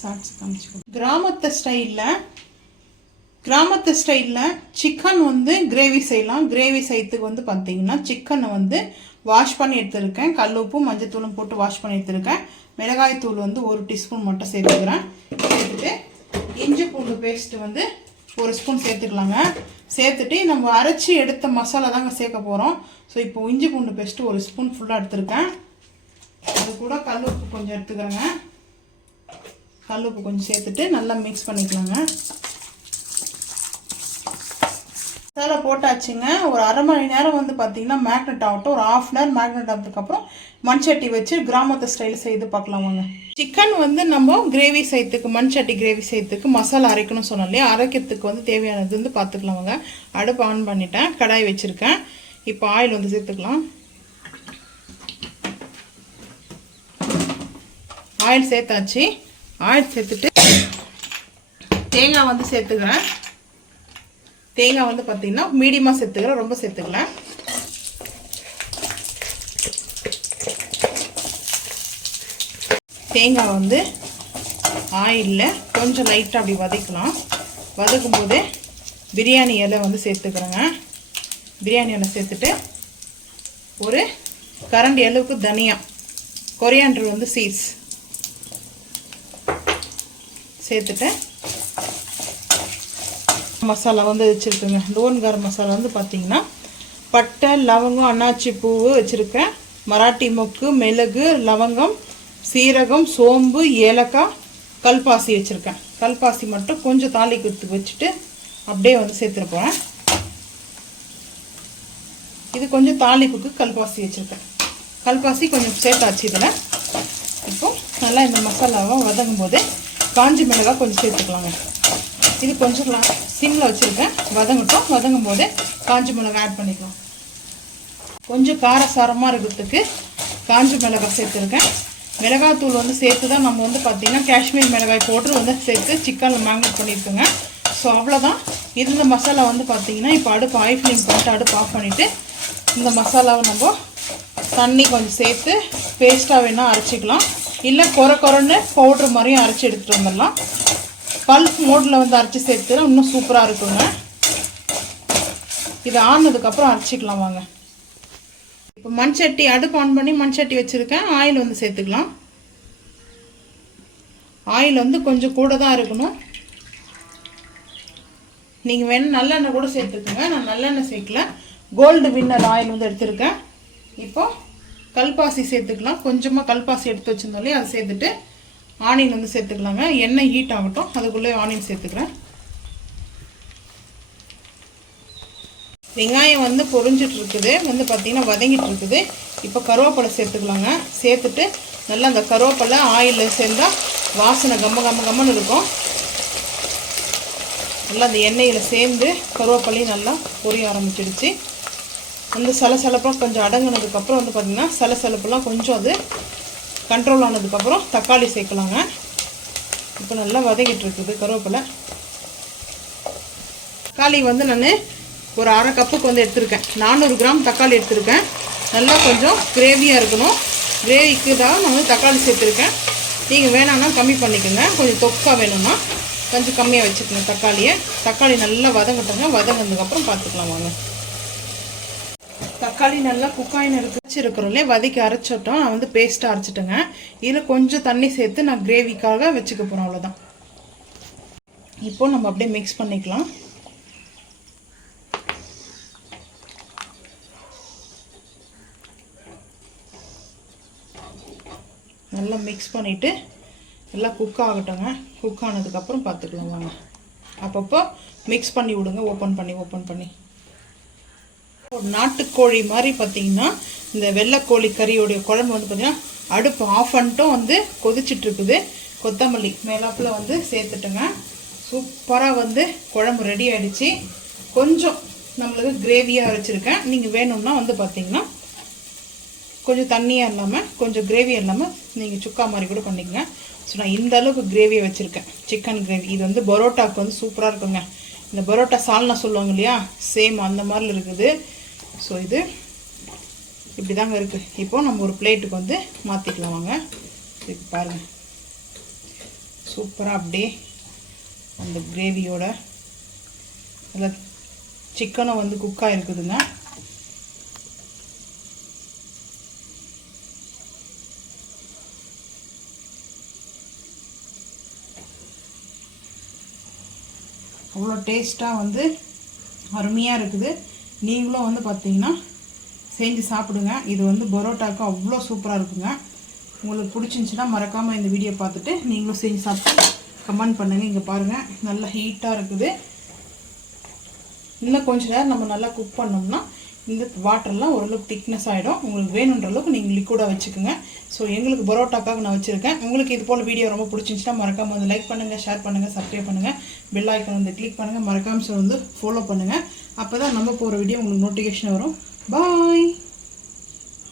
Shorts காமிச்சு கிராமத்து ஸ்டைலில் சிக்கன் வந்து கிரேவி செய்யலாம். கிரேவி செய்யறதுக்கு வந்து பார்த்தீங்கன்னா சிக்கனை வந்து வாஷ் பண்ணி எடுத்துருக்கேன். கல் உப்பும் மஞ்சத்தூளும் போட்டு வாஷ் பண்ணி எடுத்துருக்கேன். மிளகாய் தூள் வந்து 1 டீஸ்பூன் மட்டும் சேர்த்துக்கிறேன். சேர்த்துட்டு இஞ்சி பூண்டு பேஸ்ட்டு வந்து 1 ஸ்பூன் சேர்த்துக்கலாங்க. சேர்த்துட்டு நம்ம அரைச்சி எடுத்த மசாலா தாங்க சேர்க்க போகிறோம். ஸோ இப்போ இஞ்சி பூண்டு பேஸ்ட்டு 1 ஸ்பூன் ஃபுல்லாக எடுத்துருக்கேன். அது கூட கல் உப்பு கொஞ்சம் எடுத்துக்கிறேங்க. கல் உப்பு கொஞ்சம் சேர்த்துட்டு நல்லா மிக்ஸ் பண்ணிக்கலாங்க. மசாலா போட்டாச்சுங்க. ஒரு அரை மணி நேரம் வந்து பார்த்தீங்கன்னா மேக்னெட் ஆகட்டும். ஒரு ½ அன் ஹவர் மேக்னெட் ஆனதுக்கப்புறம் மண்சட்டி வச்சு கிராமத்து ஸ்டைல் செய்து பார்க்கலாம் வாங்க. சிக்கன் வந்து நம்ம கிரேவி செய்யறதுக்கு மண்சட்டி கிரேவி செய்யறதுக்கு மசாலா அரைக்கணும்னு சொன்னோம் இல்லையா, அரைக்கிறதுக்கு வந்து தேவையானது வந்து பார்த்துக்கலாம் வாங்க. அடுப்பு ஆன் பண்ணிட்டேன், கடாய் வச்சுருக்கேன். இப்போ ஆயில் வந்து சேர்த்துக்கலாம். ஆயில் சேர்த்தாச்சு. ஆயில் சேர்த்துட்டு தேங்காய் வந்து சேர்த்துக்கிறேன். தேங்காய் வந்து பார்த்தீங்கன்னா மீடியமாக சேர்த்துக்கிறேன், ரொம்ப சேர்த்துக்கல. தேங்காய் வந்து ஆயிலில் கொஞ்சம் லைட்டாக அப்படி வதக்கலாம். வதக்கும் போதே பிரியாணி இலை வந்து சேர்த்துக்கிறேங்க. பிரியாணி இலை சேர்த்துட்டு ஒரு கரண்டி அளவுக்கு தனியா கொரியாண்டர் வந்து சீட்ஸ் சேர்த்துட்டு மசாலா வந்து வச்சுருக்குங்க. லோன் கரம் மசாலா வந்து பார்த்திங்கன்னா பட்டை, லவங்கம், அன்னாச்சி பூ வச்சுருக்கேன். மராட்டி மொக்கு, மிளகு, லவங்கம், சீரகம், சோம்பு, ஏலக்காய், கல்பாசி வச்சுருக்கேன். கல்பாசி மட்டும் கொஞ்சம் தாளிக்கிறதுக்கு வச்சுட்டு அப்படியே வந்து சேர்த்துருப்பேன். இது கொஞ்சம் தாளிப்புக்கு கல்பாசி வச்சுருக்கேன். கல்பாசி கொஞ்சம் சேர்த்தாச்சு இதில். இப்போ நல்லா இந்த மசாலாவை வதங்கும் போது காஞ்சி மிளகாய் கொஞ்சம் சேர்த்துக்கலாங்க. இது கொஞ்சம் சிம்மில் வச்சுருக்கேன், வதங்கட்டும். வதங்கும் போது காஞ்சி மிளகாய் ஆட் பண்ணிக்கலாம். கொஞ்சம் காரசாரமாக இருக்கிறதுக்கு காஞ்சி மிளகாய் சேர்த்துருக்கேன். மிளகாத்தூள் வந்து சேர்த்து தான் நம்ம வந்து பார்த்திங்கன்னா காஷ்மீர் மிளகாய் பவுடர் வந்து சேர்த்து சிக்கனில் மேக்னேட் பண்ணியிருக்கோங்க. ஸோ அவ்வளோதான். இந்த மசாலா வந்து பார்த்திங்கன்னா இப்போ அடுப்பு ஹை ஃப்ளேம் பண்ணிட்டு அடுப்பு ஆஃப் பண்ணிவிட்டு இந்த மசாலாவை நம்ம தண்ணி கொஞ்சம் சேர்த்து பேஸ்ட்டாக வேணால் அரைச்சிக்கலாம். இல்லை கொரன்னு பவுட்ரு மாதிரியும் அரைச்சி எடுத்துகிட்டு வந்துடலாம். பல்ப் மோடில் வந்து அரைச்சி சேர்த்துனா இன்னும் சூப்பராக இருக்குங்க. இது ஆனதுக்கப்புறம் அரைச்சிக்கலாம் வாங்க. இப்போ மண்சட்டி அடுப்பு ஆன் பண்ணி மண்சட்டி வச்சுருக்கேன். ஆயில் வந்து சேர்த்துக்கலாம். ஆயில் வந்து கொஞ்சம் கூட தான் இருக்கணும். நீங்கள் வேணும் நல்லெண்ணெய் கூட சேர்த்துக்குங்க. நான் நல்லெண்ணெய் சேர்க்கல, கோல்டு வின்னர் ஆயில் வந்து எடுத்துருக்கேன். இப்போ கல்பாசி சேர்த்துக்கலாம். கொஞ்சமாக கல்பாசி எடுத்து வச்சுருந்தோம்லே அதை சேர்த்துட்டு ஆனியன் வந்து சேர்த்துக்கலாங்க. எண்ணெய் ஹீட் ஆகட்டும், அதுக்குள்ளே ஆனியன் சேர்த்துக்கிறேன். வெங்காயம் வந்து பொரிஞ்சிட்டு இருக்குது, வந்து பார்த்திங்கன்னா வதங்கிட்டு இருக்குது. இப்போ கருவேப்பிலை சேர்த்துக்கலாங்க. சேர்த்துட்டு நல்லா அந்த கருவேப்பிலை ஆயிலில் சேர்ந்தால் வாசனை கம்மன்னு இருக்கும். நல்லா அந்த எண்ணெயில் சேர்ந்து கருவேப்பிலையும் நல்லா பொரிய ஆரம்பிச்சிடுச்சு. அந்த சலசலப்பாக கொஞ்சம் அடங்கினதுக்கப்புறம் வந்து பார்த்திங்கன்னா சலசலப்பெல்லாம் கொஞ்சம் அது கண்ட்ரோல் ஆனதுக்கப்புறம் தக்காளி சேர்க்கலாங்க. இப்போ நல்லா வதங்கிட்டு இருக்குது கருவேப்பிலை. தக்காளி வந்து நான் ஒரு அரை கப்புக்கு வந்து எடுத்திருக்கேன். 400 கிராம் தக்காளி எடுத்திருக்கேன். நல்லா கொஞ்சம் கிரேவியாக இருக்கணும். கிரேவிக்கு தான் நான் வந்து தக்காளி சேர்த்துருக்கேன். நீங்கள் வேணான்னா கம்மி பண்ணிக்கோங்க. கொஞ்சம் தொக்கா வேணும்னா கொஞ்சம் கம்மியாக வச்சுக்கோங்க தக்காளியை. தக்காளி நல்லா வதங்கட்டுங்க. வதங்கினதுக்கப்புறம் பார்த்துக்கலாம் வாங்க. தக்காளி நல்லா குக்காயின்னு வச்சுருக்கிறோம்லே வதக்கி அரைச்சிட்டோம். நான் வந்து பேஸ்ட்டாக அரைச்சிட்டேங்க. இதில் கொஞ்சம் தண்ணி சேர்த்து நான் கிரேவிக்காக வச்சுக்க போகிறோம், அவ்வளோதான். இப்போ நம்ம அப்படியே மிக்ஸ் பண்ணிக்கலாம். நல்லா மிக்ஸ் பண்ணிவிட்டு நல்லா குக் ஆகட்டுங்க. குக் ஆனதுக்கப்புறம் பார்த்துக்கலாம் வாங்க. அப்பப்போ மிக்ஸ் பண்ணி விடுங்க, ஓப்பன் பண்ணி. ஒரு நாட்டுக்கோழி மாதிரி பார்த்திங்கன்னா இந்த வெள்ளைக்கோழி கறியோடைய குழம்பு வந்து பார்த்திங்கன்னா அடுப்பு ஆஃப் பண்ணிட்டும் வந்து கொதிச்சிட்ருக்குது. கொத்தமல்லி மேலாப்பில் வந்து சேர்த்துட்டுங்க. சூப்பராக வந்து குழம்பு ரெடி ஆகிடுச்சு. கொஞ்சம் நம்மளுக்கு கிரேவியாக அரைச்சிருக்கேன். நீங்கள் வேணும்னா வந்து பார்த்திங்கன்னா கொஞ்சம் தண்ணியாக இல்லாமல் கொஞ்சம் கிரேவியாக இல்லாமல் நீங்கள் சுக்கா மாதிரி கூட பண்ணிக்கங்க. ஸோ நான் இந்த அளவுக்கு கிரேவியை வச்சுருக்கேன், சிக்கன் கிரேவி. இது வந்து பரோட்டாவுக்கு வந்து சூப்பராக இருக்குங்க. இந்த பரோட்டா சால்னா சொல்லுவாங்க இல்லையா, சேம் அந்த மாதிரி இருக்குது. ஸோ இது இப்படி தாங்க இருக்குது. இப்போது நம்ம ஒரு பிளேட்டுக்கு வந்து மாற்றிக்கலாம் வாங்க. இப்போ பாருங்கள், சூப்பராக அப்படியே அந்த கிரேவியோட அதில் சிக்கனும் வந்து குக்காக இருக்குதுங்க. அவ்வளோ டேஸ்ட்டாக வந்து அருமையாக இருக்குது. நீங்களும் வந்து பார்த்தீங்கன்னா செஞ்சு சாப்பிடுங்க. இது வந்து பரோட்டாவுக்கு அவ்வளோ சூப்பராக இருக்குங்க. உங்களுக்கு பிடிச்சிருந்துச்சின்னா மறக்காமல் இந்த வீடியோ பார்த்துட்டு நீங்களும் செஞ்சு சாப்பிட்டு கமெண்ட் பண்ணுங்கள். இங்கே பாருங்கள், நல்லா ஹீட்டாக இருக்குது. இன்னும் கொஞ்சம் நேரம் நம்ம நல்லா குக் பண்ணோம்னா இந்த வாட்டர்லாம் ஓரளவுக்கு திக்னஸ் ஆகிடும். உங்களுக்கு வேணுன்ற அளவுக்கு நீங்கள் லிக்விடாக வச்சுக்கோங்க. ஸோ எங்களுக்கு பரோட்டாக்காக நான் வச்சுருக்கேன். உங்களுக்கு இது போல் வீடியோ ரொம்ப பிடிச்சிருந்துச்சுன்னா மறக்காமல் வந்து லைக் பண்ணுங்கள், ஷேர் பண்ணுங்கள், சப்ஸ்கிரைப் பண்ணுங்கள், பெல் ஐக்கான் வந்து கிளிக் பண்ணுங்கள், மறக்காமல் வந்து ஃபாலோ பண்ணுங்கள். அப்போ தான் நம்ம போகிற வீடியோ உங்களுக்கு நோட்டிஃபிகேஷன் வரும். பாய்.